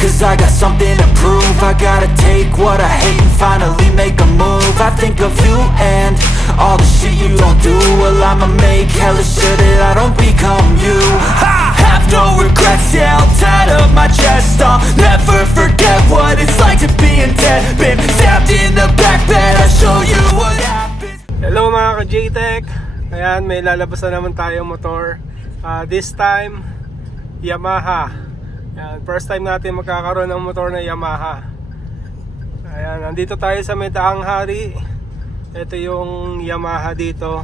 cause I got something to prove. I gotta take what I hate and finally make a move. I think of you and all the shit you don't do. Well, I'ma make hella sure that I don't become you. I have no regrets, yeah, I'll tie up my chest. I'll never forget what it's like to be in debt. Been stabbed in the back bed, I'll show you what happens. Hello mga ka-JTech. Ayan, may lalabas na naman tayong motor. This time, Yamaha. Ayan, first time natin magkakaroon ng motor na Yamaha. Ayan, nandito tayo sa Daang Hari. Ito yung Yamaha dito.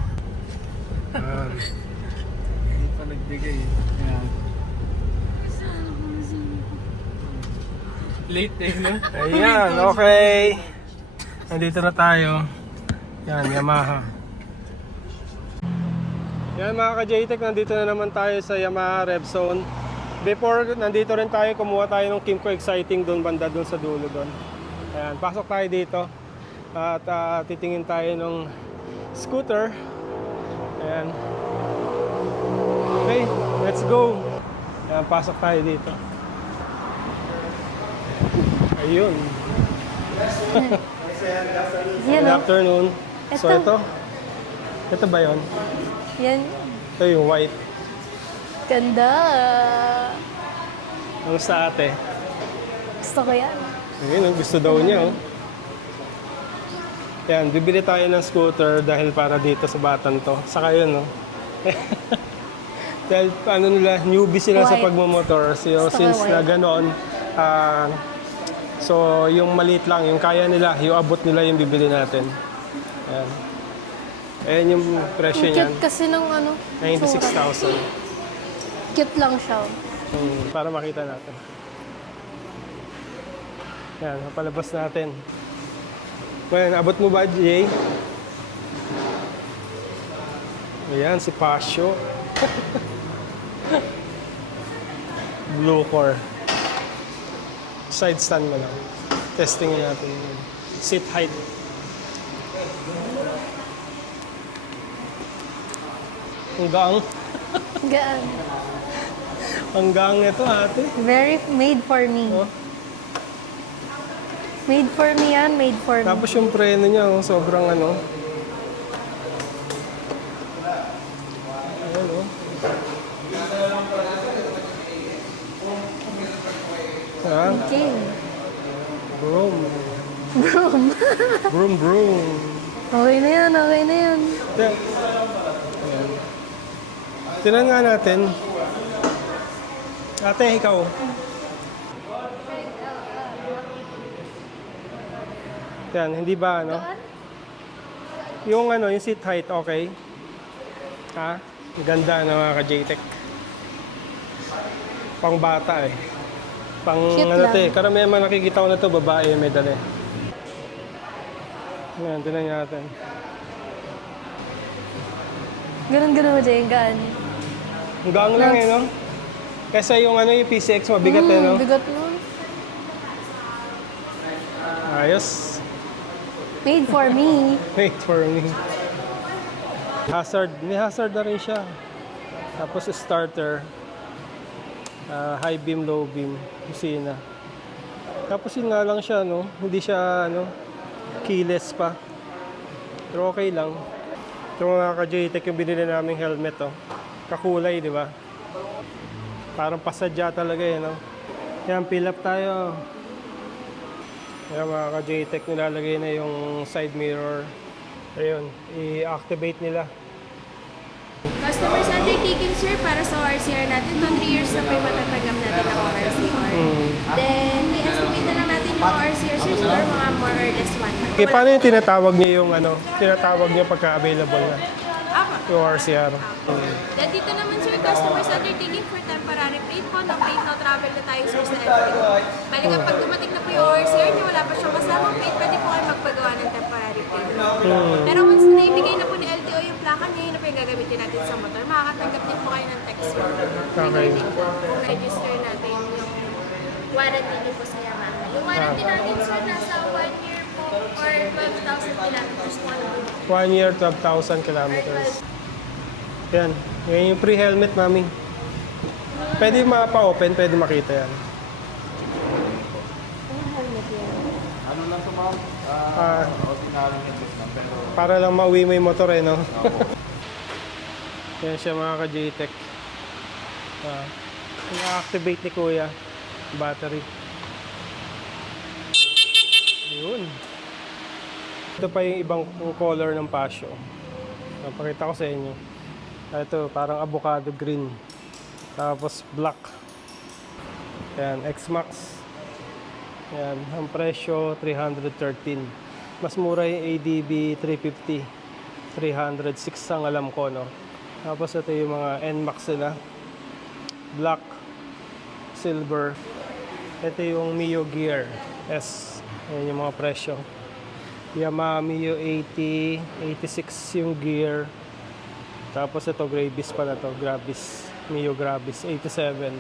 Hindi pa nagbigay. Ayan. Late eh, no? Ayan, okay. Nandito na tayo. Ayan, Yamaha. Yan mga ka-JTech, nandito na naman tayo sa Yamaha Rev Zone. Before, nandito rin tayo, kumuha tayo ng Kimco Exciting doon, banda doon sa dulo doon. Ayan, pasok tayo dito. At titingin tayo ng scooter. Ayan. Okay, let's go. Ayan, pasok tayo dito. Ayun. Good afternoon. So ito ba yun? Yan. Ito yung white. Ganda. Ang sa ate. Gusto ko yan. Ayun, gusto daw niya. Oh. Yan, bibili tayo ng scooter dahil para dito sa batang to. Saka yun, no? Dahil ano nila, newbie sila sa White. pagmamotor. So, since na ganoon, so yung maliit lang, yung kaya nila, yung abot nila yung bibili natin. Yan. Ayan yung presyo niyan. Cute kasi ng ano. 96,000. Cute lang siya. Para makita natin. Yan, palabas natin. Well, abot mo ba, Jay? Ayan, si Pasio. Blue core. Side stand mo lang. Testing natin. Seat height. Hanggang. Gaan. Hanggang ito, ate. Very made for me. Oh. Made for me yan, made for me. Tapos yung preno niya, oh, sobrang ano. Ayan, oh. Ha? Okay. Broom. Broom. Broom, broom. Okay na yan, okay na yan. Yeah. Ayan. Tinan nga natin. Ate, ikaw. Yan, hindi ba ano? Yung ano, yung seat height, okay? Ha? Ganda na mga ka-JTech. Pang bata eh. Pang Cute ano lang. te, karamihan man nakikita ko na to, babae may dali. Yan, tinan natin. Ganun-ganun mo dyan, gaan. Hanggang lang eh, no? Kasi yung ano, yung PCX mabigat eh, no? Bigat nun. Ayos. Made for me. Wait for me. Hazard. May hazard na rin siya. Tapos starter. High beam, low beam. Kusina. Tapos yun nga lang siya, no? Hindi siya, ano, keyless pa. Pero okay lang. Ito mga ka-JTech yung binili naming helmet, oh. Kakulay, di ba? Parang pasadya talaga, eh, no? Yan, fill up tayo. Ayan mga ka-JTech, nilalagay na yung side mirror. Ayun, i-activate nila. Customers undertaking, sir, para sa RCR natin. 3 years na po yung matatanggap natin ng RCR. Then, i-estimate na lang natin yung RCR, sir, siguro mga more or less 1 month. Okay, paano yung tinatawag niyo yung ano? Tinatawag niyo pagka-available na? Ako. Yung RCR. Then, dito naman, sir, customers undertaking for temporary plate po. No plate, no travel na tayo, sir, sa LTO. Bali, kapag dumating na po yung RCR niyo, wala pa siyang kasamang plate, pwede po kayo magpagawa ng temporary plate. Pero once na ibigay na po ni LTO yung plaka niya, yun na po yung gagamitin natin sa motor. Makakatanggap din po kayo ng text mo. Regarding po, kung register natin yung warranty niyo po sa Yamaha. Yung warranty natin, sir, nasa 1 year po or 12,000 kilometers po. 1 year, 12,000 kilometers. Yan. Yan yung pre-helmet, mami. Pwede mapa-open, pwede makita yan. Ano lang ito ma'am? Ordinary headset lang pero Para lang mauwi mo yung motor no? Yan siya mga ka-JTEC. Na-activate ni Kuya. Battery. Yun. Ito pa yung ibang color ng Passion. Pakita ko sa inyo. Ito, parang avocado green. Tapos black. Yan, X-Max. Yan, ang presyo 313. Mas mura yung ADB 350. 306 ang alam ko, no? Tapos ito yung mga NMAX nila. Black, silver. Ito yung Mio Gear S. Yan yung mga presyo. Yamaha Mio 80, 86 yung gear. Tapos ito Gravis pa na to, Gravis. Mio Gravis 87.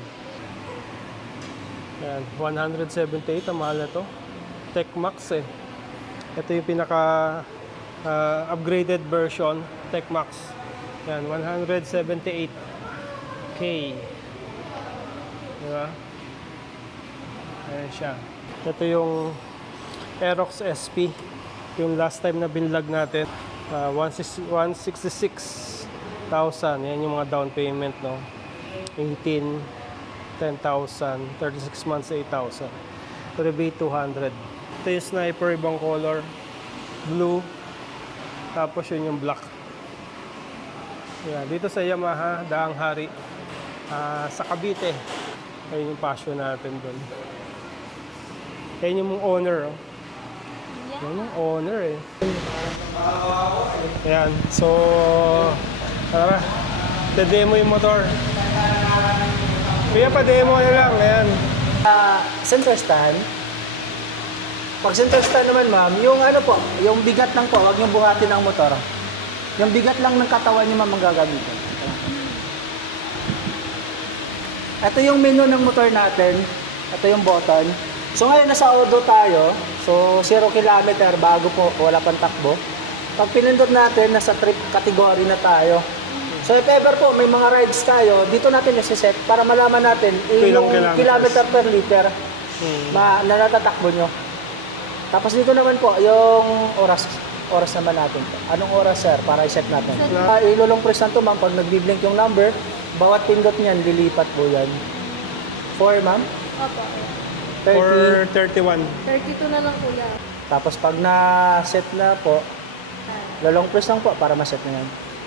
Yan, 178 ang mahal na to. Tech Max eh. Ito yung pinaka upgraded version, Tech Max. Yan, 178K. Diba? Ayan siya. Ito yung Aerox SP. Yung last time na binlog natin. 166,000. Yan yung mga down payment, no? 18, 10,000. 36 months, 8,000. Rebate 200. Ito yung Sniper, ibang color. Blue. Tapos yun yung black. Yan. Dito sa Yamaha, Daang Hari. Sa Cavite. Ayun yung Passion natin doon. Ayun yung owner. Oh. Yan yung owner eh. Ayan. So, tara. De-demo yung motor. Kaya pa-demo na lang. Ayan. Center stand. Pag center stand naman ma'am, yung ano po, yung bigat lang po, wag niyong buhatin ang motor. Yung bigat lang ng katawan niyo ma'am ang gagamitin. Ito yung menu ng motor natin. Ito yung button. So ngayon nasa auto tayo. So 0 kilometer bago po, wala pang takbo. Pag pinindot natin, nasa trip category na tayo. So if ever po may mga rides tayo, dito natin isi-set para malaman natin yung kilometer per liter na natatakbo nyo. Tapos dito naman po, yung oras naman natin. Anong oras sir para i-set natin? Ilulong press na to ma'am, pag nagbi-blink yung number, bawat pindot niyan, lilipat po yan. 4 ma'am? Opo. 431. 32 na lang kuya. Tapos pag na-set na po, long press lang po para ma-set na yan.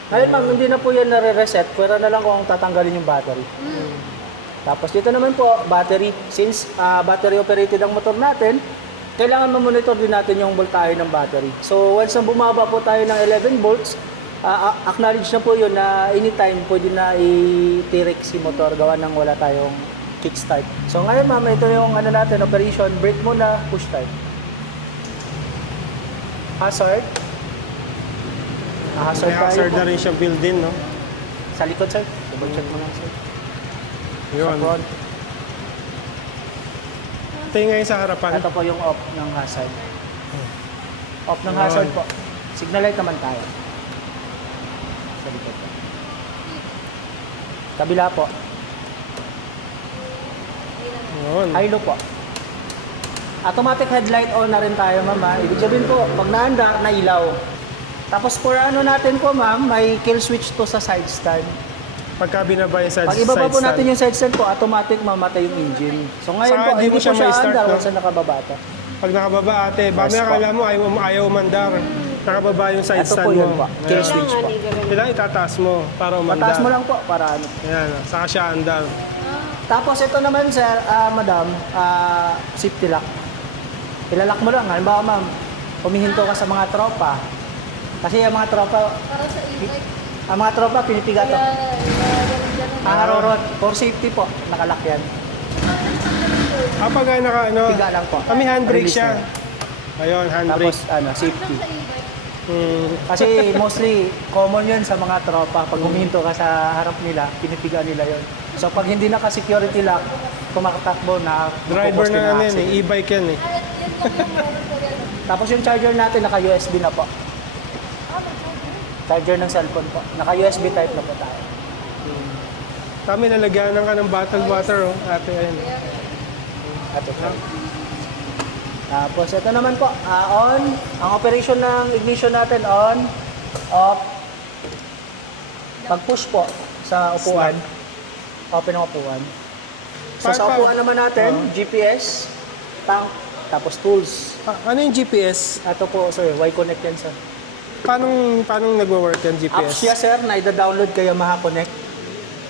Ngayon ma'am, hindi na po yan nare-reset, pwera na lang kung tatanggalin yung battery. Tapos dito naman po, battery. Since battery operated ang motor natin, kailangan ma-monitor din natin yung voltahe ng battery. So once na bumaba po tayo ng 11 volts, acknowledge na po yun na anytime pwede na i-tirek si motor gawa ng wala tayong kickstart. So ngayon ma'am, ito yung ano natin, operation, brake muna, push start. Hazard. Hazard May tayo hazard po. na rin siya built-in, no? Sa likod sir, double check mo lang sir. Yun. Sa front. Ito yung ngayon sa harapan. Ito po yung off ng hazard. Off ng hazard po. Signal light naman tayo. Sa likod po. Kabila po. Yun. High low po. Automatic headlight on na rin tayo ma'am. Ibig sabihin po, pag naanda, nailaw. Tapos for ano natin po ma'am, may kill switch to sa side stand. Pagka binaba yung side Pag ibaba side po stand. natin yung side stand po, automatic mamatay yung engine. So ngayon Saka po, di hindi mo po siya siya ma-start, andar no? once na nakababa to. Pag nakababa ate, Yes, mamaya po. akala mo ayaw umandar. Nakababa yung side Ito stand po yun mo. po, kill Ayan. switch po. Kailangan itataas mo para umandar. Mataas mo lang po para ano. Ayan, saka siya andar. Tapos ito naman sir, madam, safety lock. Ilalak mo lang, halimbawa ma'am, humihinto ka sa mga tropa. Kasi yung mga tropa, Para sa e-bike. ang mga tropa pinipiga to. Ganun. Hangarorot, for safety po, nakalak yan. Pag naka ano, Piga lang po. kami handbrake Release siya. na. Ayun, handbrake. Tapos ano, safety. Sa e-bike. Kasi mostly, common yun sa mga tropa. Pag humihinto ka sa harap nila, pinipiga nila yon. So pag hindi naka-security lock, kumakatakbo na Driver magpo-post na ng yan accident. eh, e-bike yan eh. Tapos yung charger natin, naka-USB na po. Charger ng cellphone po. Naka-USB type na po tayo. Kami nalagyanan ka ng bottled water, oh. Ate, ayun. At ito. Tapos ito naman po, on. Ang operation ng ignition natin on, off. Pag-push po sa upuan, open ang upuan. So sa upuan naman natin, GPS, tank, tapos tools. Ano yung GPS? Ito po, sir, Y-Connect yan, sir. Paano nagwo-work yung Apps siya, GPS? sir, na ida-download kayo Yamaha Connect.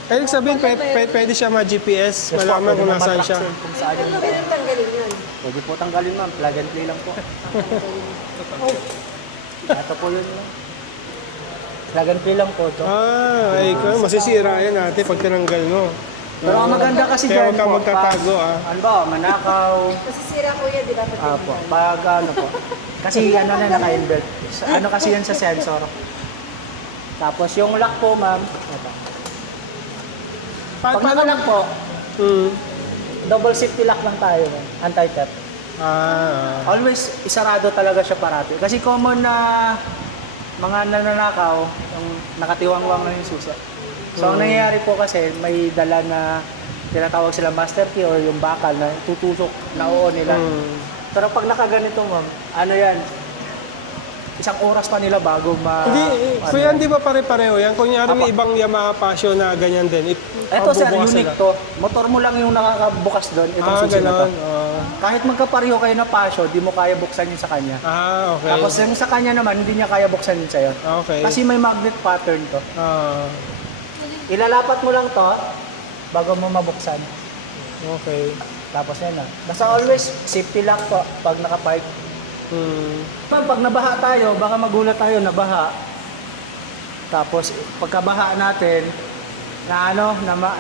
Ibig sabihin, pwede siya ma-GPS, Yes po, malaman pwede kung mo nasaan matrack, siya. sir, kung saan yung Pwede tanggalin yun. Pwede po tanggalin, ma'am. Plug and play lang po. Ito po yun, ma'am. Plug and play lang po ito. Ay, masisira yan natin pag tinanggal mo. Pero ang maganda kasi Kaya dyan huwag kang po, magtatago, ano ba, manakaw, Masisira ko yan, di ba? po, pag ano po. Kasi ano na naka-inbuilt. Ano kasi yan sa sensor. Tapos yung lock po, ma'am. Ito. Pag naka-lock po, double safety lock lang tayo, ma'am. Anti-theft. Always isarado talaga siya parati. Kasi common na mga nananakaw, yung nakatiwangwang na yung susi. So ang nangyayari po kasi may dala na tinatawag sila master key or yung bakal na tutusok na oo nila. Pero pag nakaganito, ma'am, ano yan? Isang oras pa nila bago Kuya, hindi ba pare-pareho yan? Kunyari may ibang Yamaha Passion na ganyan din. Ito sir, pabubukas unique nila. to. Motor mo lang yung nakakabukas doon. Itong susi na to. Ganon. Kahit magkapareho kayo na pasyo, di mo kaya buksan yun sa kanya. Okay. Tapos yung sa kanya naman, hindi niya kaya buksan yun sa'yo. Okay. Kasi may magnet pattern to. Ah, Ilalapat mo lang to bago mo mabuksan. okay. Tapos yan na. Basta always safety lock to pag nakapark. Pag nabaha tayo, baka magulat tayo nabaha. Tapos pagkabaha natin,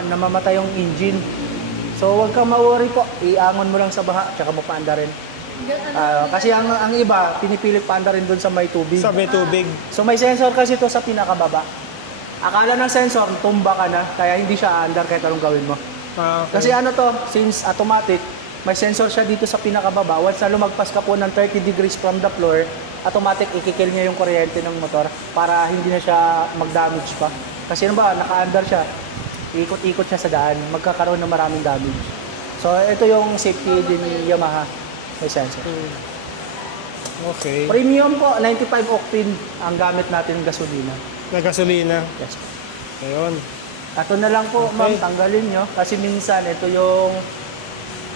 namamatay yung engine. So huwag kang ma-worry po, iangon mo lang sa baha, tsaka mo paanda rin. Kasi ang iba, pinipilit paanda rin doon sa may tubig. Sa may tubig. So may sensor kasi to sa pinakababa. Akala ng sensor, tumba ka na, kaya hindi siya under kahit anong gawin mo. Okay. Kasi ano to, since automatic, may sensor siya dito sa pinakababa. Once na lumagpas ka po ng 30 degrees from the floor, automatic ikikil niya yung kuryente ng motor para hindi na siya mag-damage pa. Kasi ano ba, naka-under siya. Ikot-ikot siya sa daan, magkakaroon ng maraming damage. So ito yung safety din ni Yamaha, may sensor. Okay. Premium po, 95 octane ang gamit natin gasolina. Na gasolina. Yes. Ayun. Ito na lang po, ma'am, tanggalin nyo. Kasi minsan, ito yung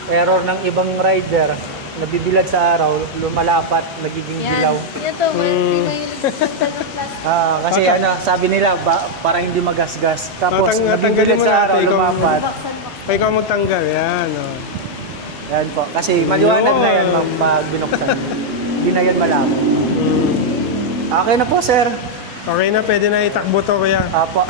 error ng ibang rider. Nabibilad sa araw, lumalapat, nagiging dilaw. Yan to, hindi mahilig sa plastic. Kasi sabi nila, parang hindi magasgas. Tapos, Tanggalin nabibilad mo sa natin, araw, ikaw- lumapat. Ay, ikaw magtanggal. Yan. Oh. Yan po. Kasi maliwanag na yan, ma'am, pag binuksan nyo. Hindi na yan malaman. Okay na po, sir. Okay na, pwede na itakbo to, kuya. Apo.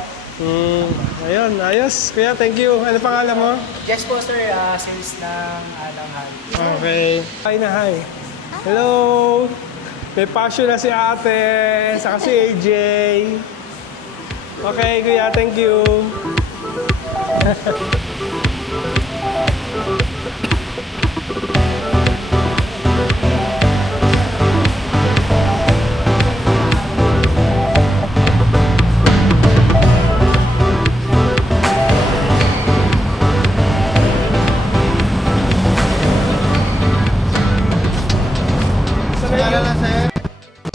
Ayun, ayos. Kuya, thank you. Ano pangalan mo? Yes po, sir. Sales ng Alanghal. Okay. Hi na, hi. Hello. May passion na si ate, saka si AJ. Okay, kuya, thank you.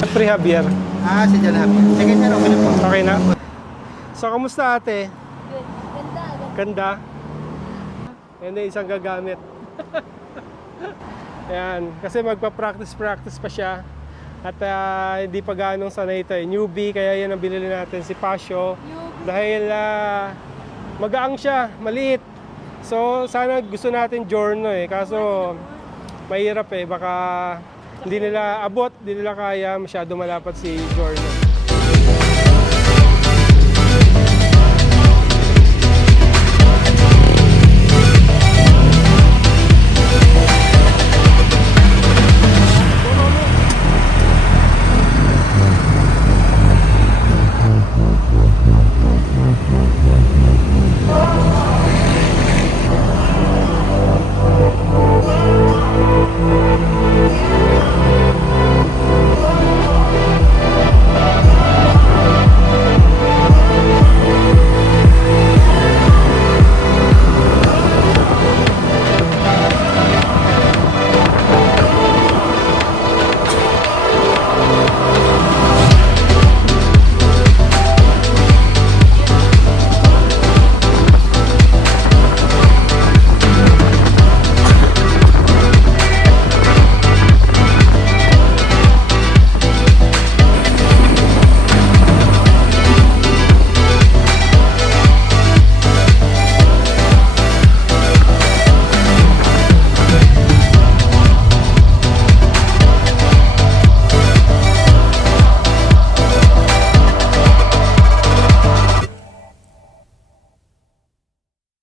Pre Javier. Si John Happy. Sige sir, okay na po. Okay na? So, kamusta ate? Ganda. Ganda? Yan na isang gagamit. Ayan, kasi magpa-practice pa siya. At hindi pa ganong sanay ito eh. Newbie, kaya yan ang binili natin si Pasio. Dahil magaang siya, maliit. So, sana gusto natin Giorno eh. Kaso, mahirap eh. Baka hindi nila abot, hindi nila kaya masyado malapat si Giorno.